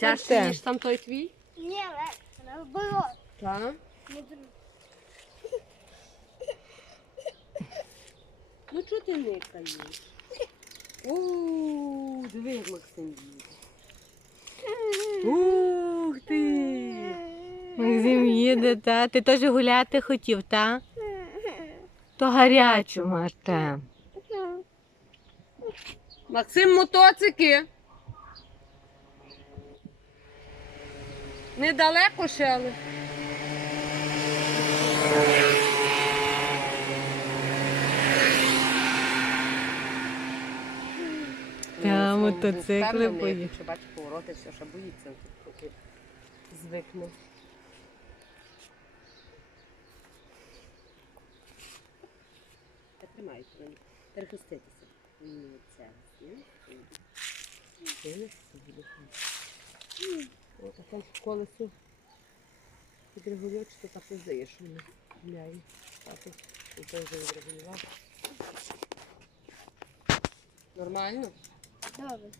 Тяжче, ніж там той твій? Ні, наоборот. Так. Не друг. Ну чого ти никаєш? Ууу, диви, Максим. Ух ти! Максим їде, та? Ти теж гуляти хотів, та? То гарячу маш, та. Максим мотоцики. Недалеко ще, але. Та, мотоцикли поїхали. Якщо бачить повороти, все, ще боїться, поки звикне. Та тримайте, вони перехреститися. Ні, це. О, а там колесо підрегулювачки так і здає, що воно гуляє. Тато, і той вже відрегулював. Нормально? হবে।